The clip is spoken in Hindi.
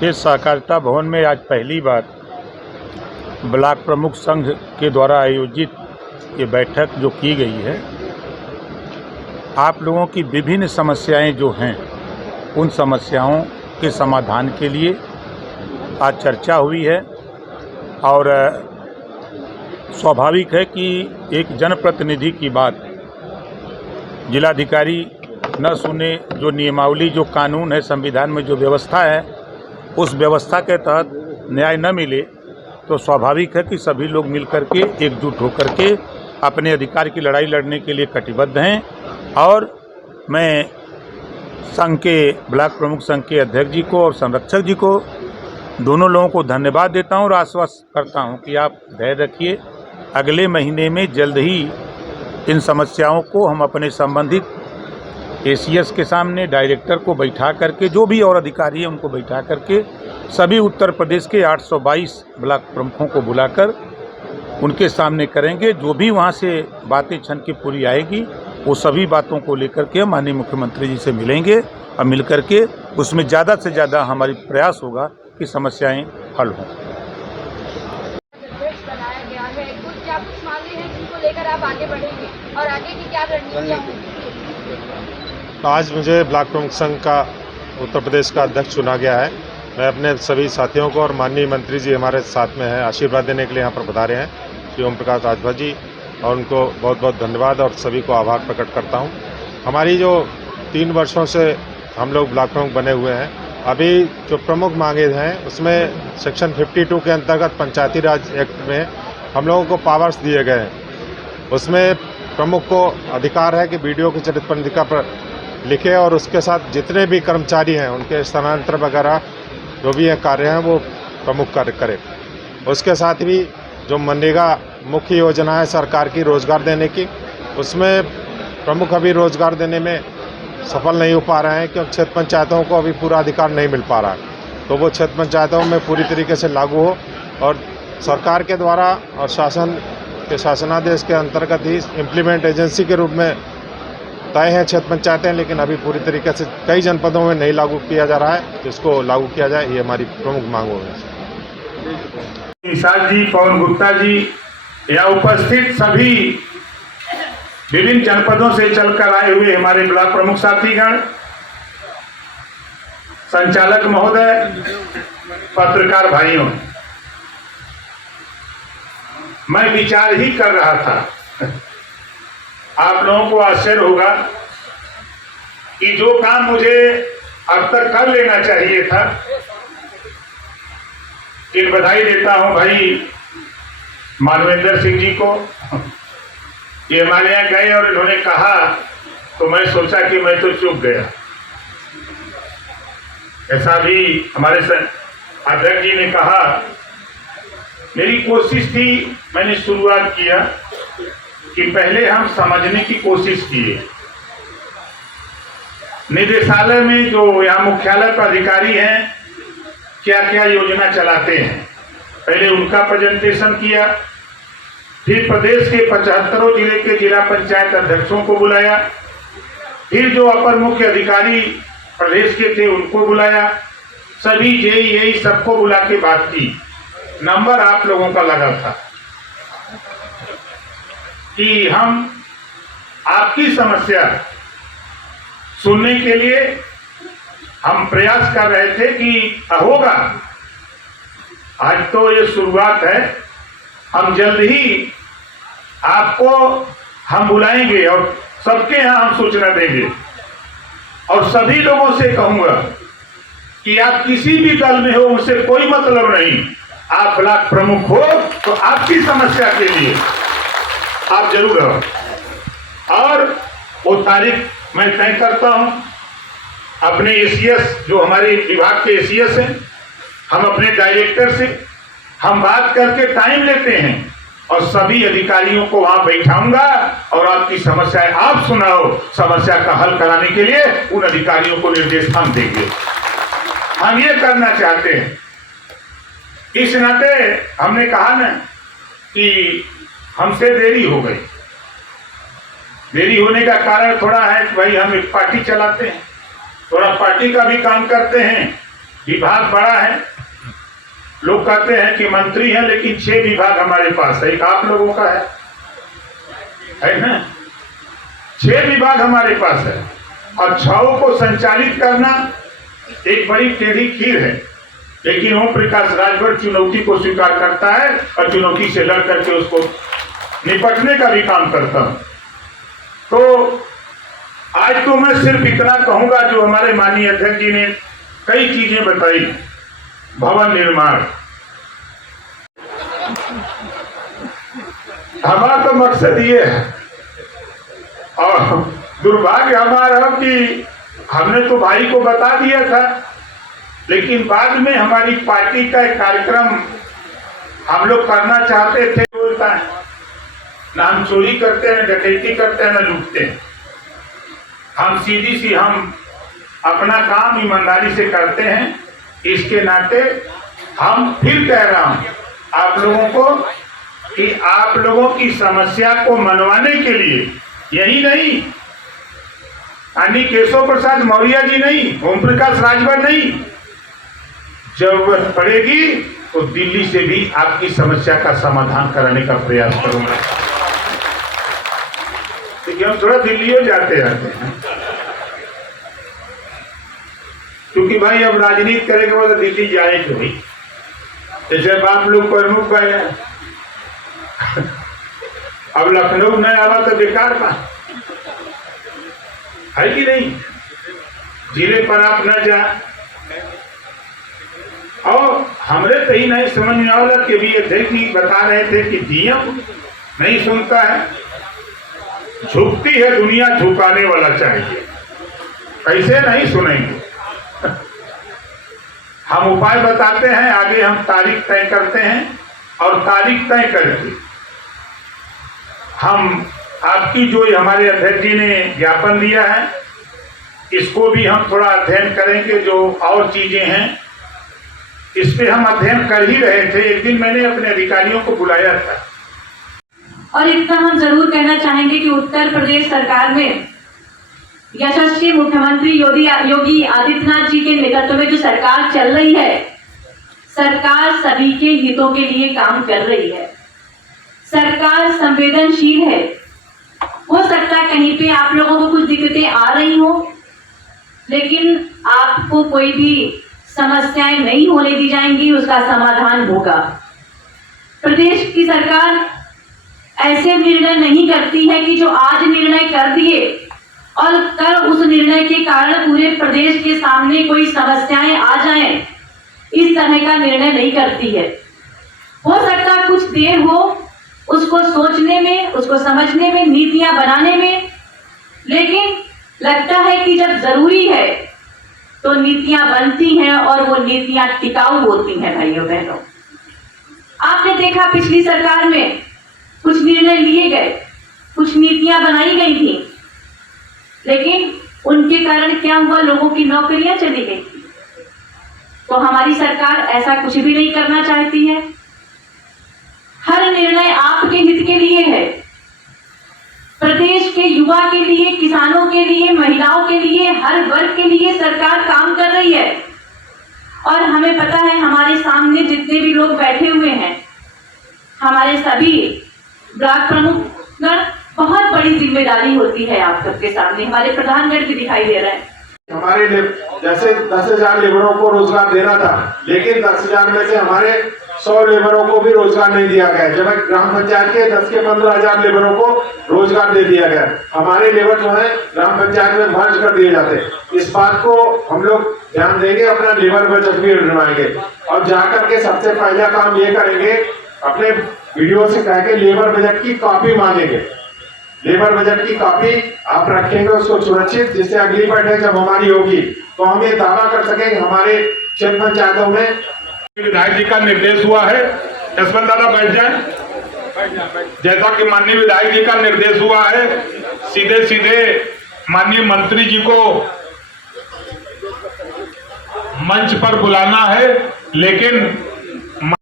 इस सहकारिता भवन में आज पहली बार ब्लॉक प्रमुख संघ के द्वारा आयोजित ये बैठक जो की गई है, आप लोगों की विभिन्न समस्याएं जो हैं उन समस्याओं के समाधान के लिए आज चर्चा हुई है। और स्वाभाविक है कि एक जनप्रतिनिधि की बात जिलाधिकारी न सुने। जो नियमावली, जो कानून है, संविधान में जो व्यवस्था है, उस व्यवस्था के तहत न्याय न मिले तो स्वाभाविक है कि सभी लोग मिलकर के एकजुट होकर के अपने अधिकार की लड़ाई लड़ने के लिए कटिबद्ध हैं। और मैं संघ के ब्लॉक प्रमुख संघ के अध्यक्ष जी को और संरक्षक जी को, दोनों लोगों को धन्यवाद देता हूं और आश्वस्त करता हूं कि आप धैर्य रखिए। अगले महीने में जल्द ही इन समस्याओं को हम अपने संबंधित एसीएस के सामने, डायरेक्टर को बैठा करके, जो भी और अधिकारी हैं उनको बैठा करके, सभी उत्तर प्रदेश के 822 ब्लॉक प्रमुखों को बुलाकर उनके सामने करेंगे। जो भी वहाँ से बातें छन के पूरी आएगी, वो सभी बातों को लेकर के माननीय मुख्यमंत्री जी से मिलेंगे और मिलकर के उसमें ज़्यादा से ज़्यादा हमारी प्रयास होगा कि समस्याएं हल हों। कुछ मांगे हैं जिनको लेकर आप आगे बढ़ेंगे और आगे की क्या रणनीतियां होंगी? आज मुझे ब्लॉक प्रमुख संघ का उत्तर प्रदेश का अध्यक्ष चुना गया है। मैं अपने सभी साथियों को और माननीय मंत्री जी हमारे साथ में हैं, आशीर्वाद देने के लिए यहाँ पर पधारे हैं, श्री ओम प्रकाश राजभर जी, और उनको बहुत बहुत धन्यवाद और सभी को आभार प्रकट करता हूँ। हमारी जो 3 वर्षों से हम लोग ब्लॉक प्रमुख बने हुए हैं, अभी जो प्रमुख मांगे हैं उसमें सेक्शन 52 के अंतर्गत पंचायती राज एक्ट में हम लोगों को पावर्स दिए गए हैं। उसमें प्रमुख को अधिकार है कि बीडीओ की चरित्र पंजिका पर लिखे और उसके साथ जितने भी कर्मचारी हैं उनके स्थानांतरण वगैरह जो भी कार्य हैं वो प्रमुख कार्य करे। उसके साथ भी जो मनरेगा मुख्य योजना है सरकार की रोजगार देने की, उसमें प्रमुख अभी रोजगार देने में सफल नहीं हो पा रहे हैं क्योंकि क्षेत्र पंचायतों को अभी पूरा अधिकार नहीं मिल पा रहा है। तो वो क्षेत्र पंचायतों में पूरी तरीके से लागू हो और सरकार के द्वारा और शासन के शासनादेश के अंतर्गत ही इम्प्लीमेंट एजेंसी के रूप में तय है क्षेत्र पंचायतें, लेकिन अभी पूरी तरीके से कई जनपदों में नहीं लागू किया जा रहा है। जिसको लागू किया जाए, ये हमारी प्रमुख मांग होगी। निषाद जी, पवन गुप्ता जी या उपस्थित सभी विभिन्न जनपदों से चलकर आए हुए हमारे ब्लॉक प्रमुख साथीगण, संचालक महोदय, पत्रकार भाइयों, मैं विचार ही कर रहा था, आप लोगों को आश्चर्य होगा कि जो काम मुझे अब तक कर लेना चाहिए था, एक बधाई देता हूं भाई मानवेंद्र सिंह जी को। ये हमारे यहाँ गए और इन्होंने कहा तो मैं सोचा कि मैं तो चूक गया। ऐसा भी हमारे अध्यक्ष जी ने कहा, मेरी कोशिश थी, मैंने शुरुआत किया कि पहले हम समझने की कोशिश किए। निदेशालय में जो यहाँ मुख्यालय पर अधिकारी हैं क्या क्या योजना चलाते हैं, पहले उनका प्रेजेंटेशन किया। फिर प्रदेश के 75 जिले के जिला पंचायत अध्यक्षों को बुलाया। फिर जो अपर मुख्य अधिकारी प्रदेश के थे उनको बुलाया। सभी जेई सबको बुला के बात की। नंबर आप लोगों का लगा था कि हम आपकी समस्या सुनने के लिए हम प्रयास कर रहे थे कि होगा। आज तो ये शुरुआत है, हम जल्द ही आपको हम बुलाएंगे और सबके यहाँ हम सूचना देंगे। और सभी लोगों से कहूंगा कि आप किसी भी दल में हो, उससे कोई मतलब नहीं, आप ब्लॉक प्रमुख हो तो आपकी समस्या के लिए आप जरूर आओ। और वो तारीख मैं तय करता हूं अपने एसीएस, जो हमारे विभाग के एसीएस हैं, हम अपने डायरेक्टर से हम बात करके टाइम लेते हैं और सभी अधिकारियों को वहां बैठाऊंगा और आपकी समस्याएं आप सुनाओ, समस्या का हल कराने के लिए उन अधिकारियों को निर्देश हम देंगे। हम ये करना चाहते हैं। इस नाते हमने कहा ना कि हमसे देरी हो गई। देरी होने का कारण थोड़ा है कि भाई हम एक पार्टी चलाते हैं, थोड़ा पार्टी का भी काम करते हैं विभाग बड़ा है, लोग कहते हैं कि मंत्री हैं, लेकिन 6 विभाग हमारे पास है। एक आप लोगों का है ना? 6 विभाग हमारे पास है और 6 को संचालित करना एक बड़ी टेढ़ी खीर है। लेकिन ओम प्रकाश राजभर चुनौती को स्वीकार करता है और चुनौती से लड़ करके उसको निपटने का भी काम करता हूं। तो आज तो मैं सिर्फ इतना कहूंगा, जो हमारे माननीय अध्यक्ष जी ने कई चीजें बताई, भवन निर्माण, हमारा तो मकसद ये है। और दुर्भाग्य हमारा कि हमने तो भाई को बता दिया था, लेकिन बाद में हमारी पार्टी का एक कार्यक्रम हम लोग करना चाहते थे। बोलता है ना हम चोरी करते हैं, डकैती करते हैं, ना लूटते हैं। हम सीधी सी हम अपना काम ईमानदारी से करते हैं। इसके नाते हम फिर कह रहा हूं आप लोगों को कि आप लोगों की समस्या को मनवाने के लिए, यही नहीं अन्य केशव प्रसाद मौर्य जी नहीं, ओम प्रकाश राजभर नहीं, जरूरत पड़ेगी तो दिल्ली से भी आपकी समस्या का समाधान कराने का प्रयास करूंगा। क्योंकि हम थोड़ा दिल्ली हो जाते रहते हैं, क्योंकि भाई अब राजनीति करेंगे वो तो दिल्ली जाएंगे भाई। जैसे अब आप लोग प्रमुख भाई हैं, अब लखनऊ न आवा तो बेकार बा, है कि नहीं? जिले पर आप न जा। और हमरे तो ही नहीं समझ में आवला कि भी अध्यक्ष जी बता रहे थे कि डीएम नहीं सुनता है, झुकती है दुनिया, झुकाने वाला चाहिए। कैसे नहीं सुनेंगे? हम उपाय बताते हैं, आगे हम तारीख तय करते हैं और तारीख तय करके हम आपकी जो हमारे अध्यक्ष जी ने ज्ञापन दिया है, इसको भी हम थोड़ा अध्ययन करेंगे। जो और चीजें हैं इस पे हम अध्ययन कर ही रहे थे। एक दिन मैंने अपने अधिकारियों को बुलाया था। और इतना हम जरूर कहना चाहेंगे कि उत्तर प्रदेश सरकार में यशस्वी मुख्यमंत्री योगी आदित्यनाथ जी के नेतृत्व में जो सरकार चल रही है, सरकार सभी के हितों के लिए काम कर रही है। सरकार संवेदनशील है। हो सकता है कहीं पे आप लोगों को कुछ दिक्कतें आ रही हो, लेकिन आपको कोई भी समस्याएं नहीं होने दी जाएंगी, उसका समाधान होगा। प्रदेश की सरकार ऐसे निर्णय नहीं करती है कि जो आज निर्णय कर दिए और कल उस निर्णय के कारण पूरे प्रदेश के सामने कोई समस्याएं आ जाएं, इस तरह का निर्णय नहीं करती है। हो सकता है कुछ देर हो उसको सोचने में, उसको समझने में, नीतियां बनाने में, लेकिन लगता है कि जब जरूरी है तो नीतियां बनती हैं और वो नीतियां टिकाऊ होती हैं। भाइयों बहनों, आपने देखा पिछली सरकार में कुछ निर्णय लिए गए, कुछ नीतियां बनाई गई थी, लेकिन उनके कारण क्या हुआ? लोगों की नौकरियां चली गई थी। तो हमारी सरकार ऐसा कुछ भी नहीं करना चाहती है। हर निर्णय आपके हित के लिए है, प्रदेश के युवा के लिए, किसानों के लिए, महिलाओं के लिए, हर वर्ग के लिए सरकार काम कर रही है। और हमें पता है हमारे सामने जितने भी लोग बैठे हुए हैं, हमारे सभी ब्लॉक प्रमुखगण, बहुत बड़ी जिम्मेदारी होती है आप सबके सामने। हमारे प्रधानगण भी दिखाई दे रहे हैं। हमारे जैसे 10,000 लेबरों को रोजगार देना था, लेकिन 10,000 में से हमारे 100 लेबरों को भी रोजगार नहीं दिया गया, जबकि ग्राम पंचायत के 10 के 15,000 लेबरों को रोजगार दे दिया गया। हमारे लेबर जो है ग्राम पंचायत में मर्ज कर दिए जाते। इस बात को हम लोग ध्यान देंगे, अपना लेबर बजट भी बनवाएंगे और जाकर के सबसे पहला काम ये करेंगे, अपने वीडियो से कह के लेबर बजट की कॉपी मांगेंगे। लेबर बजट की कॉपी आप रखेंगे उसको सुरक्षित, जिससे अगली बैठक जब हमारी होगी तो हम ये दावा कर सकेंगे हमारे क्षेत्र पंचायतों में। विधायक जी का निर्देश हुआ है, यशवंत दादा बैठ जाए। जैसा कि माननीय विधायक जी का निर्देश हुआ है, सीधे सीधे माननीय मंत्री जी को मंच पर बुलाना है, लेकिन